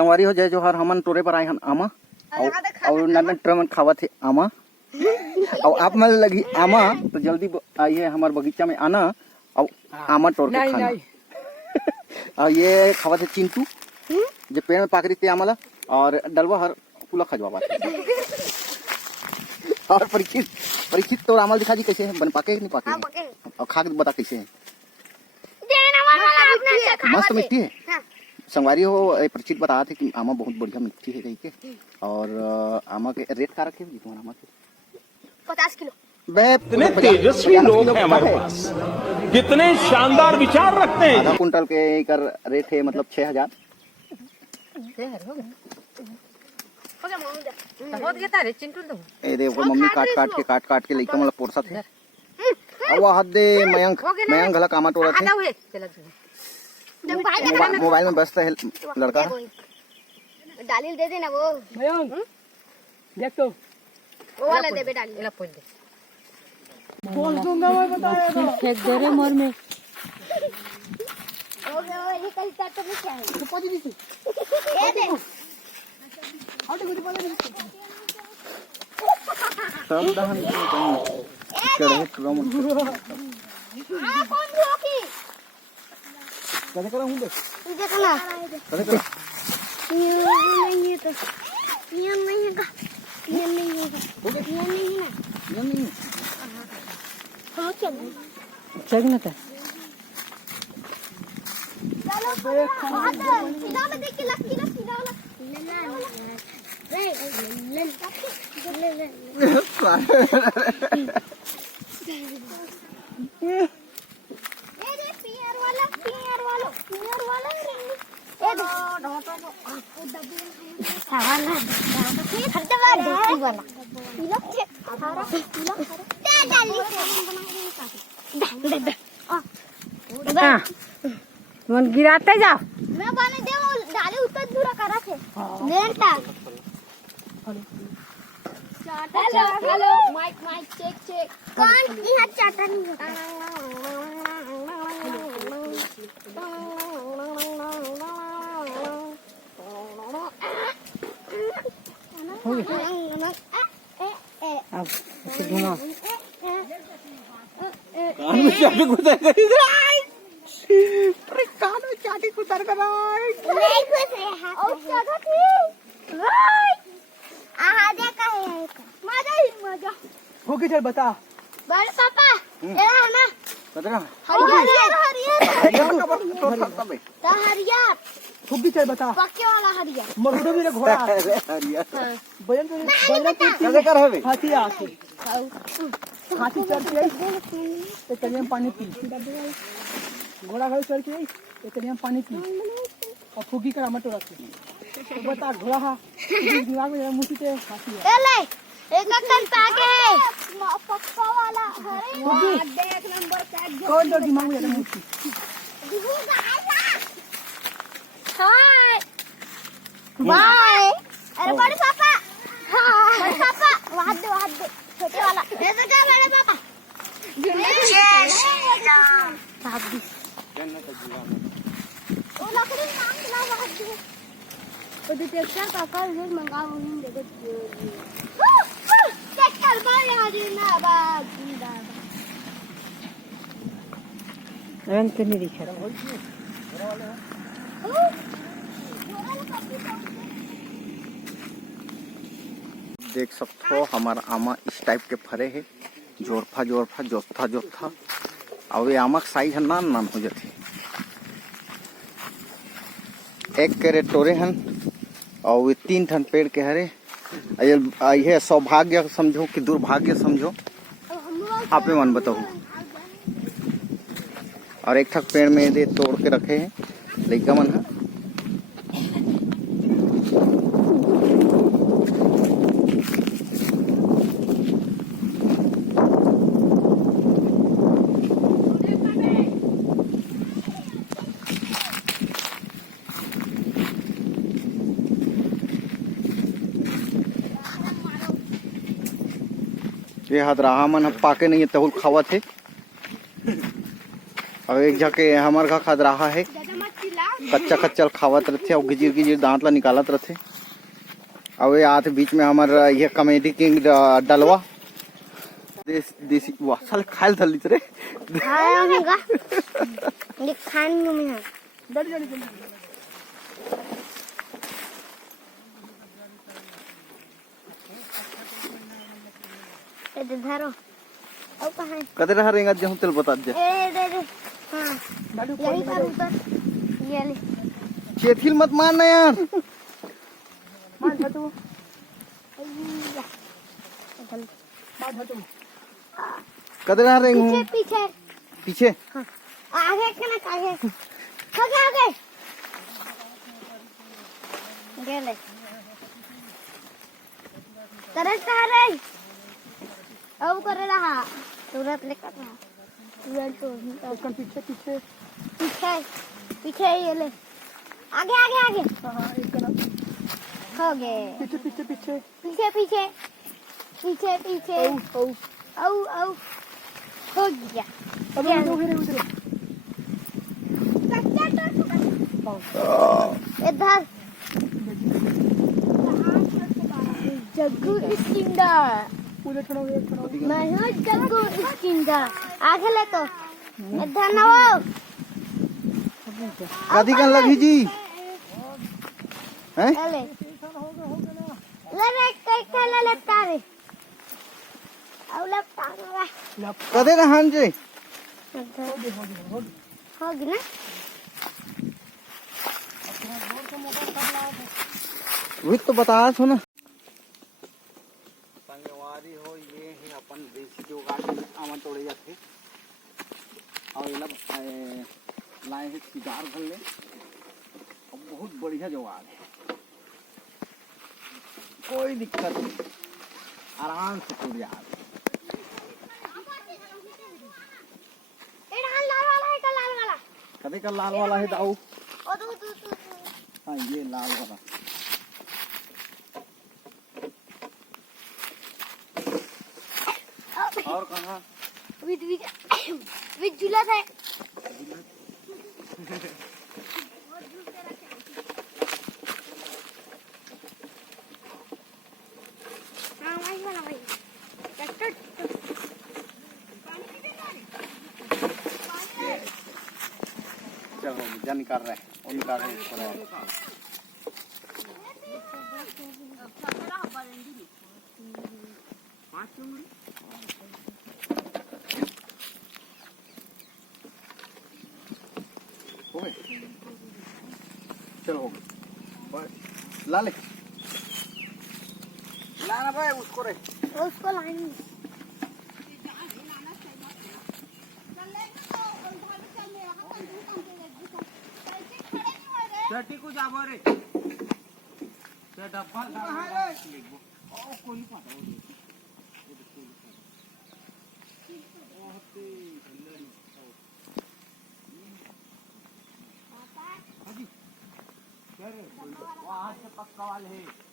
संगवारी हो जय जोहार हमन टोरे पर आए हन आमा और नन ट्रमन खावत है आमा और आप मन लगी आमा तो जल्दी आइए हमारे बगीचा में आना और आमा तोड़ के खाना। और ये खावत है चिंटू जो पेड़ में पाक रही थी आमला और डलवा हर पुला खजवा और परीक्षित तो आमल दिखा जी कैसे है बन पाके नहीं पाके और खा के बता कैसे है। मस्त मिट्टी है। संगवारी हो परिचित बता थे कि आमा बहुत बढ़िया मिट्टी है कहीं के और आमा के रेट का रखे तुम्हारा आमा के 50 किलो। कितने तेजस्वी लोग हैं हमारे पास, कितने शानदार विचार रखते हैं। आधा कुंटल के कर रेट है मतलब 6000। ए देखो मम्मी काट के लेके मतलब पोरसा थे अब हाथ दे मयंक गला कामा टोरा थे मोबाइल में व्यस्त है लड़का। डालिल दे देना वो देख तो वो वाला दे बे डालिल बोल दूंगा मैं बताया फेंक दे रे मोर में हो गया वो निकल का तो क्या है तो पाजी दी ये दे हट गुडी पाजी दी सब दहन चढ़े क्रम हां कौन रोकी कैसे करा हूं दे तू देखना कैसे कर नहीं है तो ये नहीं है का ये नहीं है ये नहीं है ना नहीं हाँ चल चल ना था चलो सीधा में देख के लकी ना सीधा वाला मन गिराते जाओ मैं बने दे वो डाले उतर दूरा करा थे लेंटा हेलो हेलो माइक चेक कौन यहां चाटन हो गया अब ऐसे घुमा कान में चाटी कुतर करी अरे कान में चाटी कुतर कर नहीं खुश है और जगह थी राइट आहा देखा है मजा हो गया चल बता बड़े पापा ये है ना कतरा हरियर तो हरियर हो गया चल बता पक्के वाला हरियर मरदो मेरे घोड़ा हरिया बजन तो कैसे कर हवे हाथी आके हाथी चढ़ के एक कलियम पानी पी घोड़ा घर चढ़ के एक कलियम पानी पी और फूकी कर मटो रखी तो बता घोड़ा हा दिमाग में मुठी ते हाथी है ले एक कल पाके है पक्का वाला अरे देख नंबर पैक कौन तो दिमाग में मुठी हाय बाय अरे बड़े पापा हां बड़े पापा वहां दे छोटे वाला ऐसे क्या बड़े पापा जय श्री राम वो लकड़ी नाम ना वहां दे तो डिटेक्टर का कल फिर मंगाओ नहीं देखो ट्रैक्टर बाय आ ना बात रंग के नहीं दिख रहा देख सकते हो हमारा आमा इस टाइप के फरे है जोरफा जोथा और ये आमा का साइज है नान हो जाती एक करे टोरे हन और वे 3 ठन पेड़ के हरे ये सौभाग्य समझो कि दुर्भाग्य समझो आप ही मन बताओ। और एक ठक पेड़ में दे तोड़ के रखे हैं लइका मन है ये हदराहा मन पाके नहीं तहुल खावा थे और एक जाके हमार का खदराहा है कच्चा कच्चा खावत रहते और गिजिर गिजिर दांत ला निकालत रहते। और ये आते बीच में हमार ये कॉमेडी किंग डलवा देसी वाह साले खाइल थली रे खाया होगा ये खाने में है जल्दी जल्दी जल्दी ये धरो अब कहाँ है कदे रहा रेंगा जहूं तेल बता दे ए दे दे हाँ लाडू यही पर ऊपर ये ले चेथिल मत मारना यार मान धतू मान धतू कदे रहा रेंग पीछे हूं पीछे पीछे हाँ आगे के ना आगे आगे आगे ये ले तरस रे अब कर रहा तुरंत लेकर रहा तुरंत तो एक पीछे पीछे पीछे पीछे ये ले आगे आगे आगे हाँ एक कना हो गए पीछे पीछे पीछे पीछे पीछे पीछे पीछे औ औ औ औ हो गया अब उधर उधर इधर जग्गू स्किंडर उधर खड़ा मैं हूँ जग्गू स्किंडर आगे ले तो इधर ना वो कदी कन लगी जी हैं ले ले कई खेला लगता रे अब लगता है कदे रहा जे होगी ना वही तो बता सो ना संगवारी हो ये ही अपन देसी जुगाड़ में आमन तोड़े जाते और ये लब लाए हैं सिगार भर ले और बहुत बढ़िया जुगाड़ है कोई दिक्कत नहीं आराम से टूट जाए कदे का लाल वाला है दाऊ हाँ ये लाल वाला और कहाँ विद झूला है चलो जा निकाल रहे हैं और निकाल रहे हैं हो गए चलो हो गए बस ला ले लाना भाई उसको रे उसको लाइन चटी को जाबो रे ते डब्बा कहां रे ओ कोई पता हो ओहते अंदर हां जी सर वहां से पक्का वाले है